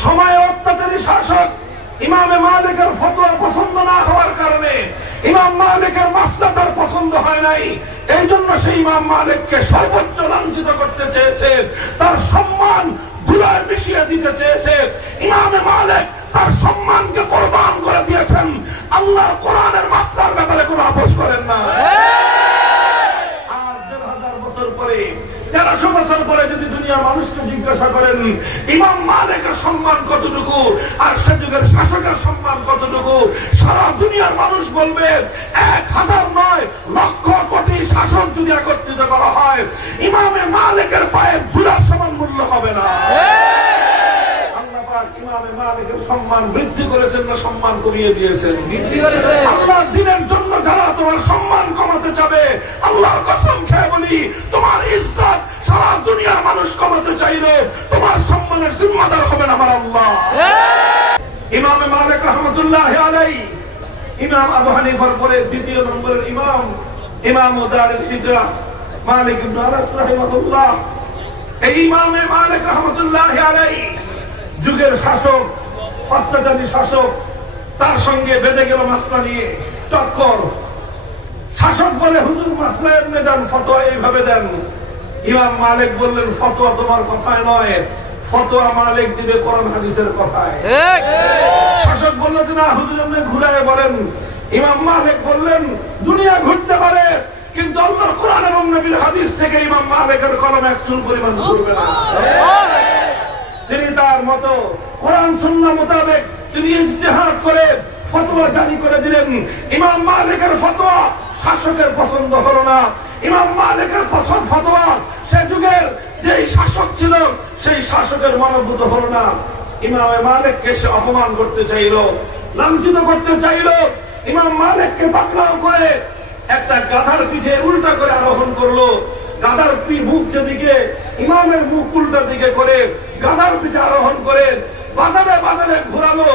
সময় অত্যাচারী শাসক ইমামে মালিকের ফতোয়া পছন্দ না হওয়ার কারণে ইমাম মালিকের মাসলা তার পছন্দ হয় নাই। এই জন্য সেই ইমাম মালিককে সর্বোচ্চ লাঞ্ছিত করতে চেয়েছে, তার সম্মান ধুলায় মিশিয়ে দিতে চেয়েছে। ইমামে মালিক তার সম্মানকে কোরবান করে দিয়েছেন, আল্লাহর কোরআনের মাসলার ব্যাপারে কোনো আপোষ করেন না। আজ ১,৫০০ বছর পরে, ১৩০০ বছর পরে যদি দুনিয়ার মানুষকে জিজ্ঞাসা করেন ইমাম মালিকের সম্মান কতটুকু আর সে যুগের শাসকের সম্মান কতটুকু, সারা দুনিয়ার মানুষ বলবে ১,০০০ নয়, লক্ষ কোটি শাসক যদি একত্রিত করা হয় ইমামে মালিকের পায়ে ধুলার সমান মূল্য হবে না। আল্লাহ পাক ইমামে মালিকের সম্মান বৃদ্ধি করেছেন না সম্মান কমিয়ে দিয়েছেন? বৃদ্ধি করেছেন। আল্লাহর দ্বীনের জন্য যারা তোমার সম্মান কমাতে চাবে, আল্লাহর কসম খেয়ে বলি, তোমার ইজ্জত সারা দুনিয়ার মানুষ কমাতে চাইলে তোমার সম্মানের জিম্মাদার হবেন আমার আল্লাহ। ইমামে মালিক রাহমাতুল্লাহি আলাইহি, ইমাম আবু হানিফার পরে দ্বিতীয় নম্বরের ইমাম, ইমাম দারুল হিজরা মালিক ইবনে আনাস রাহিমাহুল্লাহ। এই ইমামে মালিক রাহমাতুল্লাহি আলাইহি যুগের শাসক, অত্যাচারী শাসক, তার সঙ্গে বেঁধে গেল মাসলা নিয়ে টক্কর। শাসক বলে হুজুর মাসলা এমনি দেন, ফতোয়া এইভাবে দেন। ইমাম মালিক বললেন ফতোয়া তোমার কথায় নয়, ফতোয়া মালিক দিবে কোরআন হাদিসের কথায়। শাসক বলল যে না হুজুর এমনি ঘুরায় বলেন। ইমাম মালিক বললেন দুনিয়া ঘুরতে পারে কিন্তু আল্লাহর কোরআন এবং নবীর হাদিস থেকে ইমাম মালিকের কলম এক চুল পরিমাণ ঘুরবে না। তিনি তার মতো কোরআন সুন্নাহ মোতাবেক তিনি ইজতিহাদ করে ফতোয়া জারি করে দিলেন। ইমাম মালিকের ফতোয়া শাসকের পছন্দ হলো না। ইমাম মালিকের ফতোয়া সে যুগের যেই শাসক ছিল সেই শাসকের মনোভূত হলো না। ইমামে মালিককে সে অপমান করতে চাইল, লাঞ্ছিত করতে চাইল। ইমাম মালিককে পাকড়াও করে একটা গাধার পিঠে উল্টা করে আরোহণ করলো। গাধার মুখ যেদিকে, ইমামের মুখ উল্টা দিকে করে গাধার পিঠে আরোহণ করে বাজারে বাজারে ঘোরালো।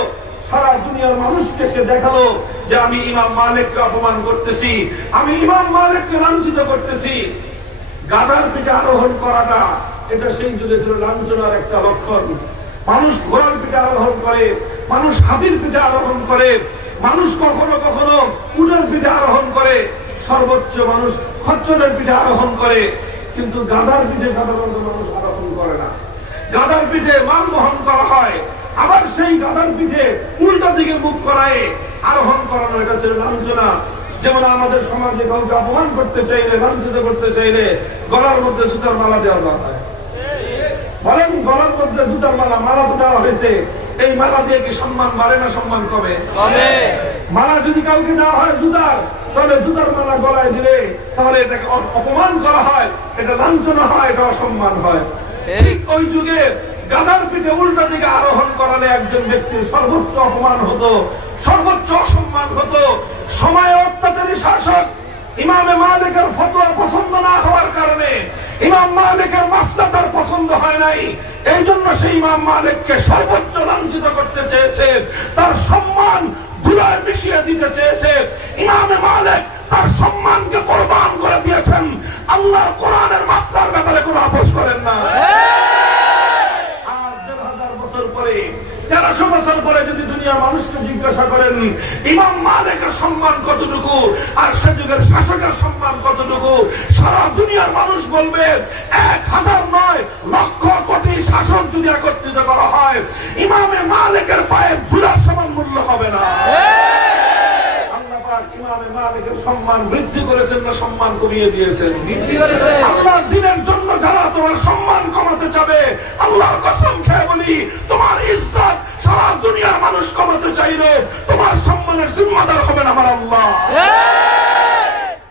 সারা দুনিয়ার মানুষকে সে দেখালো যে আমি ইমাম মালিককে অপমান করতেছি, আমি ইমাম মালিককে লাঞ্ছিত করতেছি। গাধার পিঠে আরোহণ করাটা এটা সেই যুগে ছিল লাঞ্ছনার একটা লক্ষণ। মানুষ ঘোড়ার পিঠে আরোহণ করে, মানুষ হাতির পিঠে আরোহণ করে, মানুষ কখনো কখনো উটের পিঠে আরোহণ করে, সর্বোচ্চ মানুষ খচ্চরের পিঠে আরোহণ করে, কিন্তু গাধার পিঠে সাধারণত মানুষ আরোহণ করে না। গাধার পিঠে মাল বহন করা হয়, আবার সেই গাধার পিঠে উল্টা দিকে মুখ করায় আরোহণ করানো, এটা ছিল লাঞ্ছনা। যেমন আমাদের সমাজে কাউকে অপমান করতে চাইলে, লাঞ্ছিত করতে চাইলে গলার মধ্যে জুতার মালা দেওয়া হয়। বলেন গলার মধ্যে জুতার মালা দেওয়া হয়েছে, এই মালা দিয়ে কি সম্মান বাড়ে না সম্মান কমে? মালা যদি কাউকে দেওয়া হয় জুতার, তাহলে জুতার মালা গলায় দিলে তাহলে এটাকে অপমান করা হয়, এটা লাঞ্ছনা হয়, এটা অসম্মান হয়। ঠিক ওই যুগে গাধার পিঠে উল্টা দিকে আরোহণ করালে একজন ব্যক্তির সর্বোচ্চ অপমান হতো, সর্বোচ্চ অসম্মান হতো। সময় অত্যাচারী শাসক ইমামে মালিকের ফতোয়া পছন্দ না হওয়ার কারণে ইমাম মালিকের মাসলা তার পছন্দ হয় নাই। এই জন্য সেই ইমাম মালিককে সর্বোচ্চ লাঞ্ছিত করতে চেয়েছে, তার সম্মান ধুলায় মিশিয়ে দিতে চেয়েছে। ইমামে মালিক তার সম্মানকে কোরবান করে দিয়েছেন, আল্লাহর কোরআনের মাসলার ব্যাপারে কোনো আপোষ করেন না। আজ ১,৫০০ বছর পরে, ১৩০০ বছর পরে যদি দুনিয়ার মানুষকে জিজ্ঞাসা করেন ইমাম মালিকের সম্মান কতটুকু আর সে যুগের শাসকের সম্মান কতটুকু, সারা দুনিয়ার মানুষ বলবে ১,০০০ নয়, লক্ষ কোটি শাসক যদি একত্রিত করা হয় ইমামে মালিকের পায়ে ধুলার সমান মূল্য হবে না। আল্লাহ পাক ইমামে মালিকের সম্মান বৃদ্ধি করেছেন না সম্মান কমিয়ে দিয়েছেন? বৃদ্ধি করেছেন। আল্লাহর দ্বীনের জন্য যারা তোমার সম্মান কমাতে চাবে, আল্লাহর কসম খেয়ে বলি, তোমার ইজ্জত সারা দুনিয়ার মানুষ কমাতে চাইলে তোমার সম্মানের জিম্মাদার হবেন আমার আল্লাহ।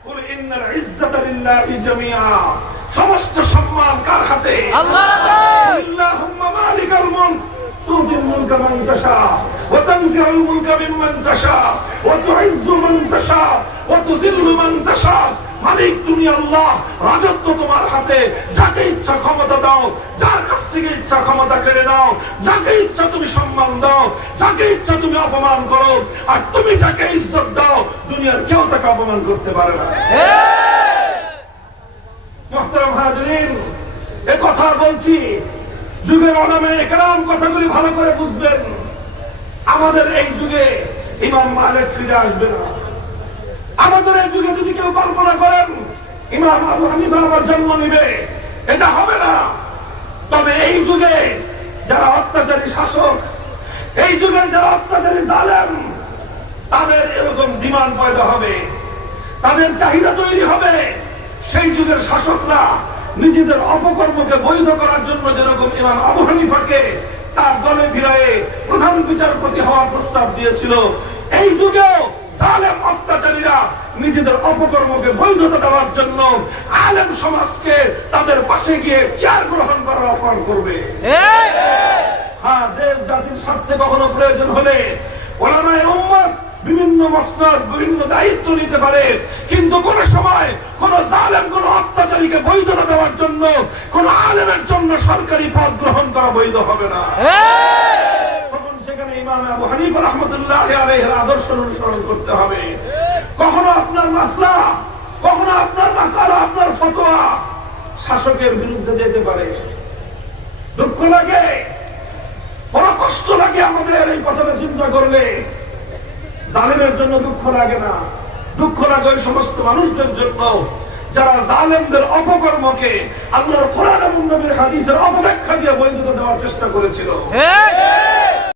কুল ইন্নাল ইজ্জাতা লিল্লাহি জামিআ, সমস্ত সম্মান কার হাতে? আল্লাহর হাতে। আল্লাহুম্মা মালিকাল মুলক তুতিল মুলকা মান তাশা ওয়া তানজিউল মুলকা মিম্মান তাশা ওয়া তুইজ্জু মান তাশা ওয়া তুযিল্লু মান তাশা। মালিক তুমি আল্লাহ, রাজত্ব তোমার হাতে, যাকে ইচ্ছা ক্ষমতা দাও, যার কাছ থেকে ইচ্ছা ক্ষমতা কেড়ে নাও, যাকে ইচ্ছা তুমি সম্মান দাও, যাকে ইচ্ছা তুমি অপমান করো, আর তুমি যাকে ইজ্জত দাও দুনিয়ার কেউ তাকে অপমান করতে পারে না। মুহতারাম হাজরিন, এ কথা বলছি যুগের ওলামায়ে কেরাম কথাগুলি ভালো করে বুঝবেন। আমাদের এই যুগে ইমাম মালিক ফিরে আসবে না। আমাদের এই যুগে যদি কেউ কল্পনা করেন ইমাম আবু হানিফা আবার জন্ম নিবে, এটা হবে না। তবে এই যুগে যারা অত্যাচারী শাসক, এই যুগের যারা অত্যাচারী জালেম, তাদের এরকম ডিমান্ড পয়দা হবে, তাদের চাহিদা তৈরি হবে। সেই যুগের শাসকরা নিজেদের অপকর্মকে বৈধ করার জন্য যেরকম ইমাম আবু হানিফাকে তার দলে ভিড়ায়ে প্রধান বিচারপতি হওয়ার প্রস্তাব দিয়েছিল, এই যুগেও জালেম অত্যাচারীরা নিজেদের অপকর্মকে বৈধতা দেওয়ার জন্য আলেম সমাজকে তাদের পাশে গিয়ে চেয়ার গ্রহণ করার অফার করবে। হ্যাঁ, দেশ জাতির স্বার্থে কখনো প্রয়োজন হলে ওলামায়ে উম্মত বিভিন্ন মসনদ বিভিন্ন দায়িত্ব নিতে পারে, কিন্তু কোন সময় কোন জালেম কোন অত্যাচারীকে বৈধতা দেওয়ার জন্য কোন আলেমের জন্য সরকারি পদ গ্রহণ করা বৈধ হবে না। তখন সেখানে ইমাম আবু হানিফা রাহমাতুল্লাহি আলাইহির আদর্শ অনুসরণ করতে হবে। কখনো আপনার মাসলা, কখনো আপনার মাসালা, আপনার ফতোয়া শাসকের বিরুদ্ধে যেতে পারে। দুঃখ লাগে, বড় কষ্ট লাগে আমাদের এই কথাটা চিন্তা করলে। জালেমের জন্য দুঃখ লাগে না, দুঃখ লাগে ওই সমস্ত মানুষদের জন্য যারা জালেমদের অপকর্মকে আল্লাহর কোরআন এবং নবীর হাদিসের অপব্যাখ্যা দিয়ে বৈধতা দেওয়ার চেষ্টা করেছিল।